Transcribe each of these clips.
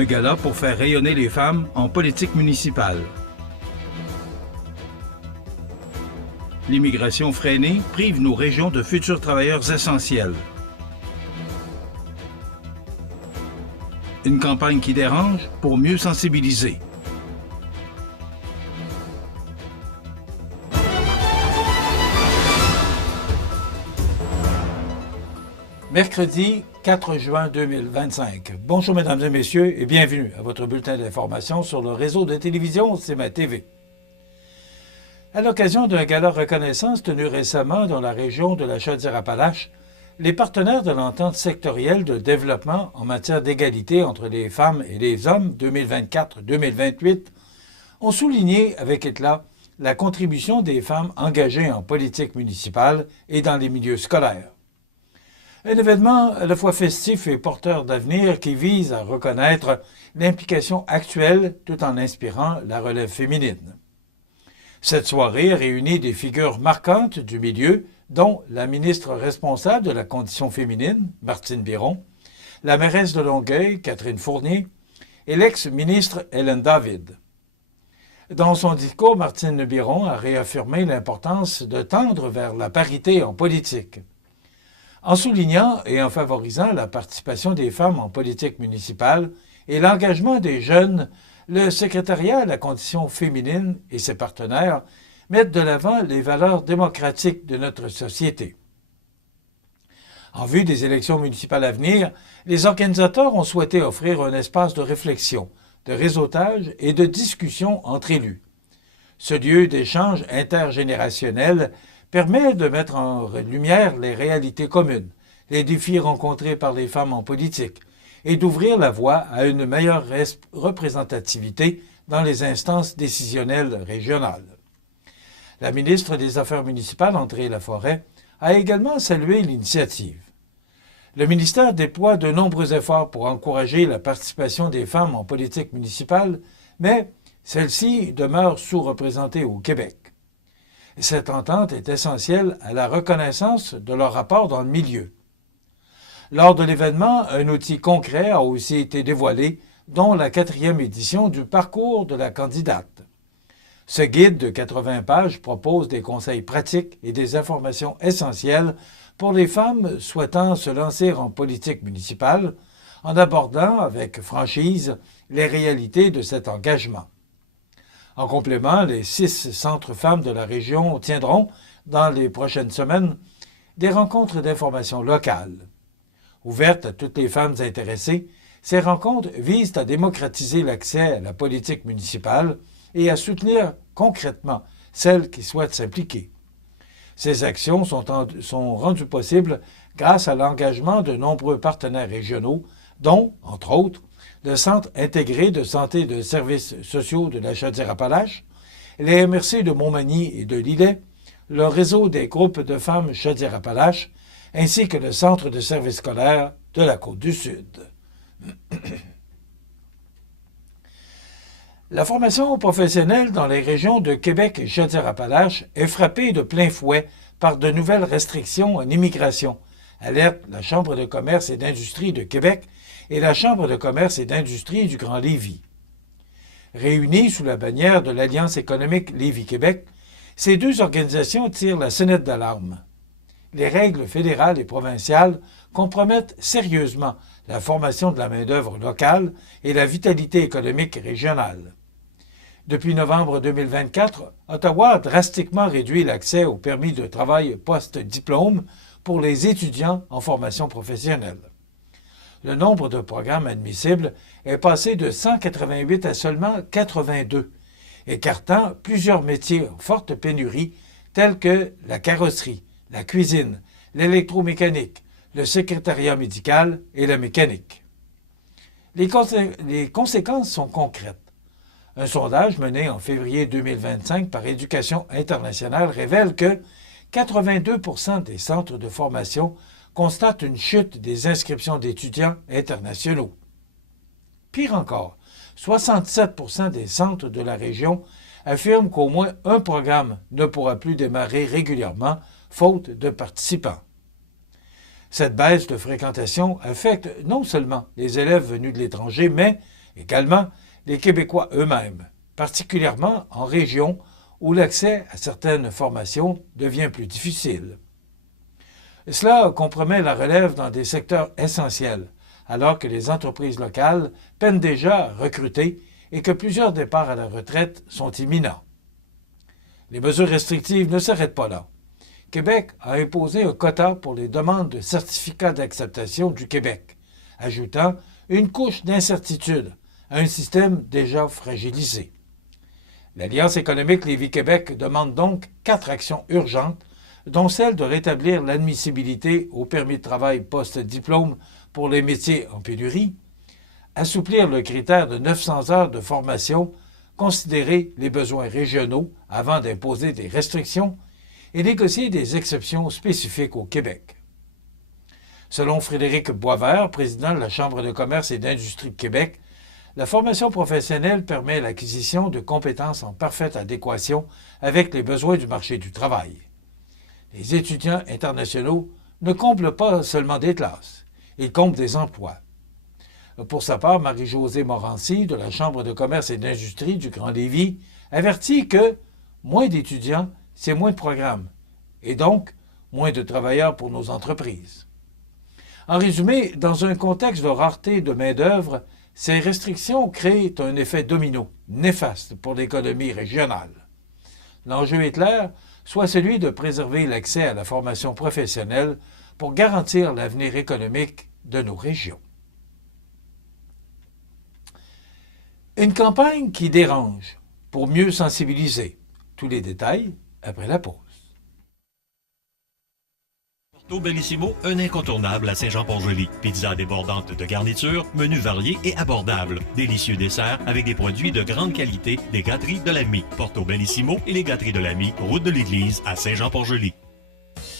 Un gala pour faire rayonner les femmes en politique municipale. L'immigration freinée prive nos régions de futurs travailleurs essentiels. Une campagne qui dérange pour mieux sensibiliser. Mercredi 4 juin 2025. Bonjour mesdames et messieurs et bienvenue à votre bulletin d'information sur le réseau de télévision CMA TV. À l'occasion d'un gala reconnaissance tenu récemment dans la région de la Chaudière-Appalaches, les partenaires de l'entente sectorielle de développement en matière d'égalité entre les femmes et les hommes 2024-2028 ont souligné avec éclat la contribution des femmes engagées en politique municipale et dans les milieux scolaires. Un événement à la fois festif et porteur d'avenir qui vise à reconnaître l'implication actuelle tout en inspirant la relève féminine. Cette soirée réunit des figures marquantes du milieu, dont la ministre responsable de la condition féminine, Martine Biron, la mairesse de Longueuil, Catherine Fournier, et l'ex-ministre Hélène David. Dans son discours, Martine Biron a réaffirmé l'importance de tendre vers la parité en politique. En soulignant et en favorisant la participation des femmes en politique municipale et l'engagement des jeunes, le secrétariat à la condition féminine et ses partenaires mettent de l'avant les valeurs démocratiques de notre société. En vue des élections municipales à venir, les organisateurs ont souhaité offrir un espace de réflexion, de réseautage et de discussion entre élus. Ce lieu d'échange intergénérationnel permet de mettre en lumière les réalités communes, les défis rencontrés par les femmes en politique et d'ouvrir la voie à une meilleure représentativité dans les instances décisionnelles régionales. La ministre des Affaires municipales, André Laforêt, a également salué l'initiative. Le ministère déploie de nombreux efforts pour encourager la participation des femmes en politique municipale, mais celle-ci demeure sous-représentée au Québec. Cette entente est essentielle à la reconnaissance de leur rapport dans le milieu. Lors de l'événement, un outil concret a aussi été dévoilé, dont la 4e édition du parcours de la candidate. Ce guide de 80 pages propose des conseils pratiques et des informations essentielles pour les femmes souhaitant se lancer en politique municipale, en abordant avec franchise les réalités de cet engagement. En complément, les 6 centres femmes de la région tiendront, dans les prochaines semaines, des rencontres d'information locales. Ouvertes à toutes les femmes intéressées, ces rencontres visent à démocratiser l'accès à la politique municipale et à soutenir concrètement celles qui souhaitent s'impliquer. Ces actions sont rendues possibles grâce à l'engagement de nombreux partenaires régionaux, dont, entre autres, le Centre intégré de santé et de services sociaux de la Chaudière-Appalaches, les MRC de Montmagny et de Lillet, le réseau des groupes de femmes Chaudière-Appalaches, ainsi que le Centre de services scolaires de la Côte-du-Sud. La formation professionnelle dans les régions de Québec et Chaudière-Appalaches est frappée de plein fouet par de nouvelles restrictions en immigration, alerte la Chambre de commerce et d'industrie de Québec et la Chambre de commerce et d'industrie du Grand Lévis. Réunies sous la bannière de l'Alliance économique Lévis-Québec, ces deux organisations tirent la sonnette d'alarme. Les règles fédérales et provinciales compromettent sérieusement la formation de la main-d'œuvre locale et la vitalité économique régionale. Depuis novembre 2024, Ottawa a drastiquement réduit l'accès au permis de travail post-diplôme pour les étudiants en formation professionnelle. Le nombre de programmes admissibles est passé de 188 à seulement 82, écartant plusieurs métiers en forte pénurie tels que la carrosserie, la cuisine, l'électromécanique, le secrétariat médical et la mécanique. Les conséquences sont concrètes. Un sondage mené en février 2025 par Éducation internationale révèle que 82% des centres de formation constatent une chute des inscriptions d'étudiants internationaux. Pire encore, 67% des centres de la région affirment qu'au moins un programme ne pourra plus démarrer régulièrement, faute de participants. Cette baisse de fréquentation affecte non seulement les élèves venus de l'étranger, mais Également, les Québécois eux-mêmes, particulièrement en région où l'accès à certaines formations devient plus difficile. Cela compromet la relève dans des secteurs essentiels, alors que les entreprises locales peinent déjà à recruter et que plusieurs départs à la retraite sont imminents. Les mesures restrictives ne s'arrêtent pas là. Québec a imposé un quota pour les demandes de certificats d'acceptation du Québec, ajoutant une couche d'incertitude à un système déjà fragilisé. L'Alliance économique Lévis-Québec demande donc 4 actions urgentes, dont celle de rétablir l'admissibilité au permis de travail post-diplôme pour les métiers en pénurie, assouplir le critère de 900 heures de formation, considérer les besoins régionaux avant d'imposer des restrictions et négocier des exceptions spécifiques au Québec. Selon Frédéric Boisvert, président de la Chambre de commerce et d'industrie de Québec, la formation professionnelle permet l'acquisition de compétences en parfaite adéquation avec les besoins du marché du travail. Les étudiants internationaux ne comblent pas seulement des classes, ils comblent des emplois. Pour sa part, Marie-Josée Morancy, de la Chambre de commerce et d'industrie du Grand Lévis, avertit que moins d'étudiants, c'est moins de programmes, et donc moins de travailleurs pour nos entreprises. En résumé, dans un contexte de rareté de main-d'œuvre, ces restrictions créent un effet domino néfaste pour l'économie régionale. L'enjeu est clair, soit celui de préserver l'accès à la formation professionnelle pour garantir l'avenir économique de nos régions. Une campagne qui dérange pour mieux sensibiliser. Tous les détails après la pause. Porto Bellissimo, un incontournable à Saint-Jean-Port-Joli. Pizza débordante de garniture, menu varié et abordable. Délicieux dessert avec des produits de grande qualité des gâteries de l'Ami. Porto Bellissimo et les gâteries de l'Ami, route de l'église à Saint-Jean-Port-Joli.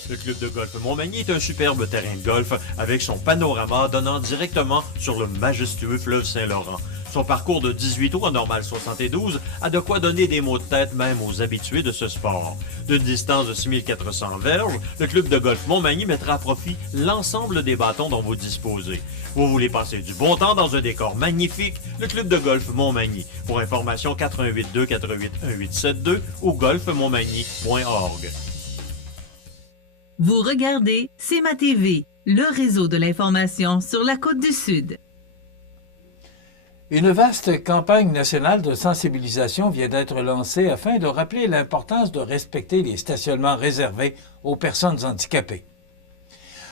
Le club de golf Montmagny est un superbe terrain de golf avec son panorama donnant directement sur le majestueux fleuve Saint-Laurent. Son parcours de 18 trous en normal 72 a de quoi donner des maux de tête même aux habitués de ce sport. D'une distance de 6400 verges, le club de golf Montmagny mettra à profit l'ensemble des bâtons dont vous disposez. Vous voulez passer du bon temps dans un décor magnifique? Le club de golf Montmagny. Pour information, 418 248 1872 ou golfmontmagny.org. Vous regardez CEMA TV, le réseau de l'information sur la Côte-du-Sud. Une vaste campagne nationale de sensibilisation vient d'être lancée afin de rappeler l'importance de respecter les stationnements réservés aux personnes handicapées.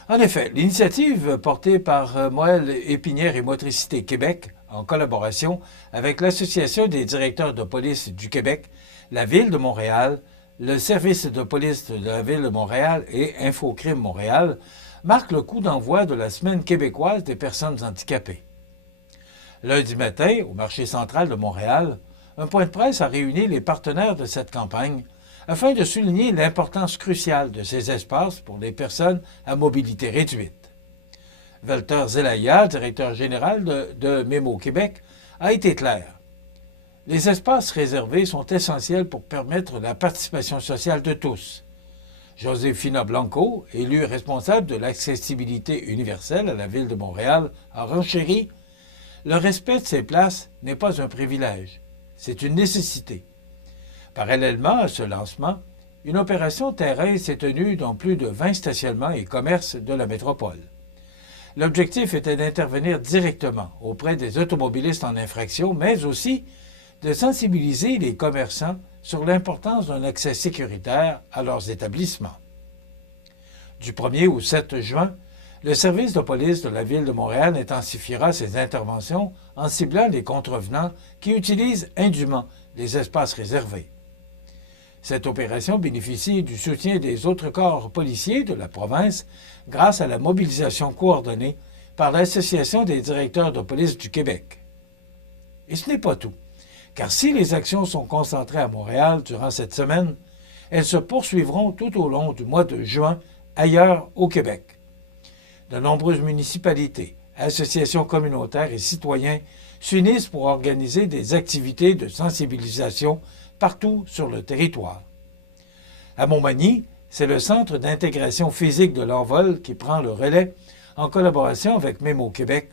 En effet, l'initiative portée par Moelle Épinière et Motricité Québec, en collaboration avec l'Association des directeurs de police du Québec, la Ville de Montréal, le service de police de la Ville de Montréal et Infocrime Montréal, marque le coup d'envoi de la Semaine québécoise des personnes handicapées. Lundi matin, au marché central de Montréal, un point de presse a réuni les partenaires de cette campagne afin de souligner l'importance cruciale de ces espaces pour les personnes à mobilité réduite. Walter Zelaya, directeur général de Mémo Québec, a été clair. Les espaces réservés sont essentiels pour permettre la participation sociale de tous. Josefina Blanco, élue responsable de l'accessibilité universelle à la Ville de Montréal, a renchéri. Le respect de ces places n'est pas un privilège, c'est une nécessité. Parallèlement à ce lancement, une opération terrain s'est tenue dans plus de 20 stationnements et commerces de la métropole. L'objectif était d'intervenir directement auprès des automobilistes en infraction, mais aussi de sensibiliser les commerçants sur l'importance d'un accès sécuritaire à leurs établissements. Du 1er au 7 juin, le service de police de la Ville de Montréal intensifiera ses interventions en ciblant les contrevenants qui utilisent indûment les espaces réservés. Cette opération bénéficie du soutien des autres corps policiers de la province grâce à la mobilisation coordonnée par l'Association des directeurs de police du Québec. Et ce n'est pas tout, car si les actions sont concentrées à Montréal durant cette semaine, elles se poursuivront tout au long du mois de juin ailleurs au Québec. De nombreuses municipalités, associations communautaires et citoyens s'unissent pour organiser des activités de sensibilisation partout sur le territoire. À Montmagny, c'est le Centre d'intégration physique de l'envol qui prend le relais en collaboration avec Mémo Québec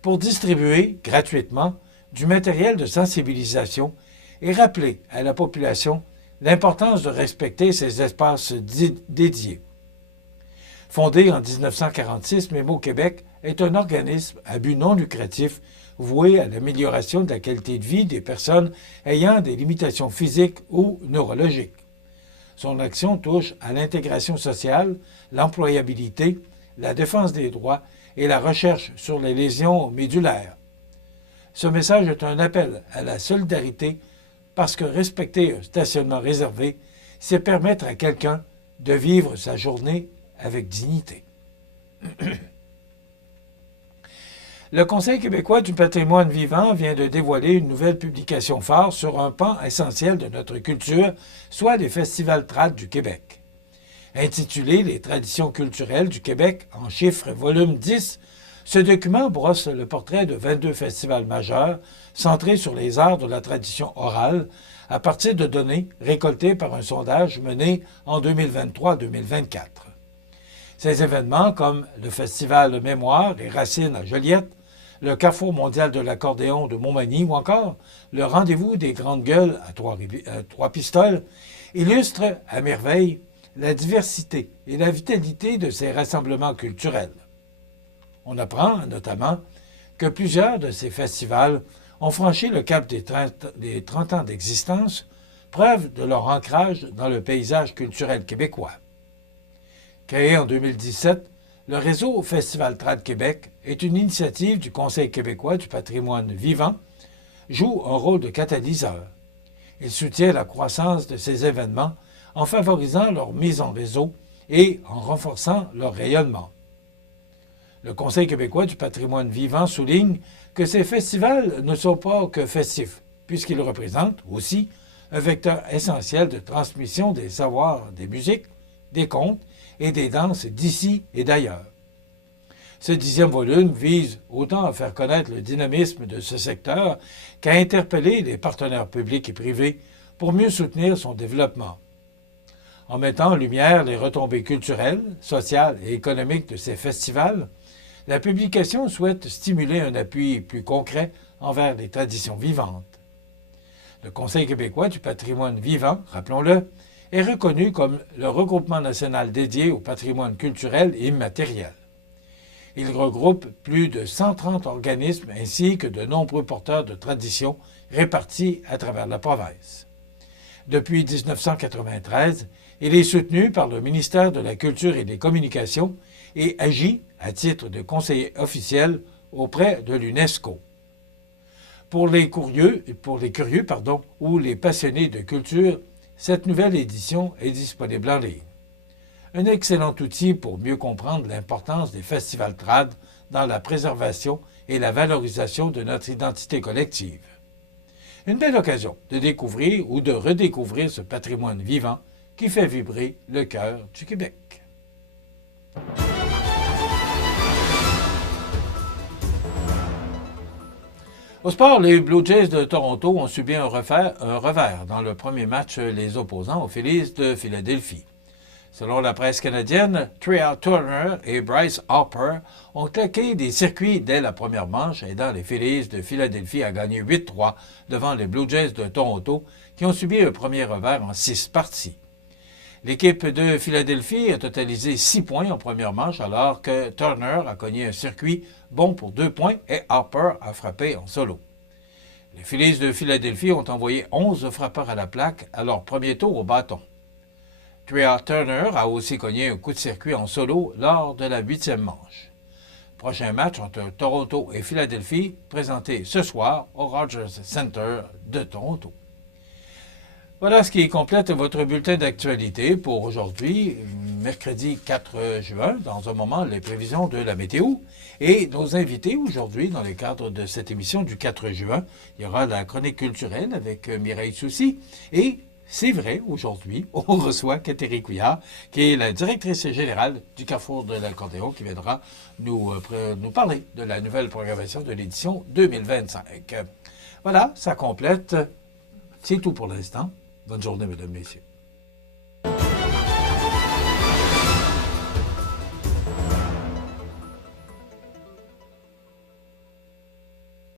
pour distribuer gratuitement du matériel de sensibilisation et rappeler à la population l'importance de respecter ces espaces dédiés. Fondé en 1946, Mémo Québec est un organisme à but non lucratif voué à l'amélioration de la qualité de vie des personnes ayant des limitations physiques ou neurologiques. Son action touche à l'intégration sociale, l'employabilité, la défense des droits et la recherche sur les lésions médulaires. Ce message est un appel à la solidarité parce que respecter un stationnement réservé, c'est permettre à quelqu'un de vivre sa journée avec dignité. Le Conseil québécois du patrimoine vivant vient de dévoiler une nouvelle publication phare sur un pan essentiel de notre culture, soit les festivals trad du Québec. Intitulé « Les traditions culturelles du Québec » en chiffres volume 10, ce document brosse le portrait de 22 festivals majeurs centrés sur les arts de la tradition orale à partir de données récoltées par un sondage mené en 2023-2024. Ces événements, comme le Festival Mémoire et Racines à Joliette, le Carrefour mondial de l'accordéon de Montmagny ou encore le Rendez-vous des Grandes Gueules à Trois-Pistoles, illustrent à merveille la diversité et la vitalité de ces rassemblements culturels. On apprend notamment que plusieurs de ces festivals ont franchi le cap des 30 ans d'existence, preuve de leur ancrage dans le paysage culturel québécois. Créé en 2017, le réseau Festival Trad Québec est une initiative du Conseil québécois du patrimoine vivant, joue un rôle de catalyseur. Il soutient la croissance de ces événements en favorisant leur mise en réseau et en renforçant leur rayonnement. Le Conseil québécois du patrimoine vivant souligne que ces festivals ne sont pas que festifs, puisqu'ils représentent aussi un vecteur essentiel de transmission des savoirs, des musiques, des contes et des danses d'ici et d'ailleurs. Ce 10e volume vise autant à faire connaître le dynamisme de ce secteur qu'à interpeller les partenaires publics et privés pour mieux soutenir son développement. En mettant en lumière les retombées culturelles, sociales et économiques de ces festivals, la publication souhaite stimuler un appui plus concret envers les traditions vivantes. Le Conseil québécois du patrimoine vivant, rappelons-le, est reconnu comme le regroupement national dédié au patrimoine culturel et immatériel. Il regroupe plus de 130 organismes ainsi que de nombreux porteurs de traditions répartis à travers la province. Depuis 1993, il est soutenu par le ministère de la Culture et des Communications et agit à titre de conseiller officiel auprès de l'UNESCO. Pour les curieux ou les passionnés de culture, cette nouvelle édition est disponible en ligne. Un excellent outil pour mieux comprendre l'importance des festivals trad dans la préservation et la valorisation de notre identité collective. Une belle occasion de découvrir ou de redécouvrir ce patrimoine vivant qui fait vibrer le cœur du Québec. Au sport, les Blue Jays de Toronto ont subi un revers dans le premier match les opposants aux Phillies de Philadelphie. Selon la presse canadienne, Trea Turner et Bryce Harper ont claqué des circuits dès la première manche, aidant les Phillies de Philadelphie à gagner 8-3 devant les Blue Jays de Toronto, qui ont subi un premier revers en 6 parties. L'équipe de Philadelphie a totalisé 6 points en première manche, alors que Turner a cogné un circuit bon pour 2 points et Harper a frappé en solo. Les Phillies de Philadelphie ont envoyé 11 frappeurs à la plaque à leur premier tour au bâton. Trea Turner a aussi cogné un coup de circuit en solo lors de la 8e manche. Prochain match entre Toronto et Philadelphie, présenté ce soir au Rogers Centre de Toronto. Voilà ce qui complète votre bulletin d'actualité pour aujourd'hui, mercredi 4 juin. Dans un moment, les prévisions de la météo. Et nos invités aujourd'hui, dans le cadre de cette émission du 4 juin, il y aura la chronique culturelle avec Mireille Soucy. Et c'est vrai, aujourd'hui, on reçoit Catherine Couillard, qui est la directrice générale du Carrefour de l'accordéon, qui viendra nous parler de la nouvelle programmation de l'édition 2025. Voilà, ça complète. C'est tout pour l'instant. Bonne journée, mesdames, messieurs.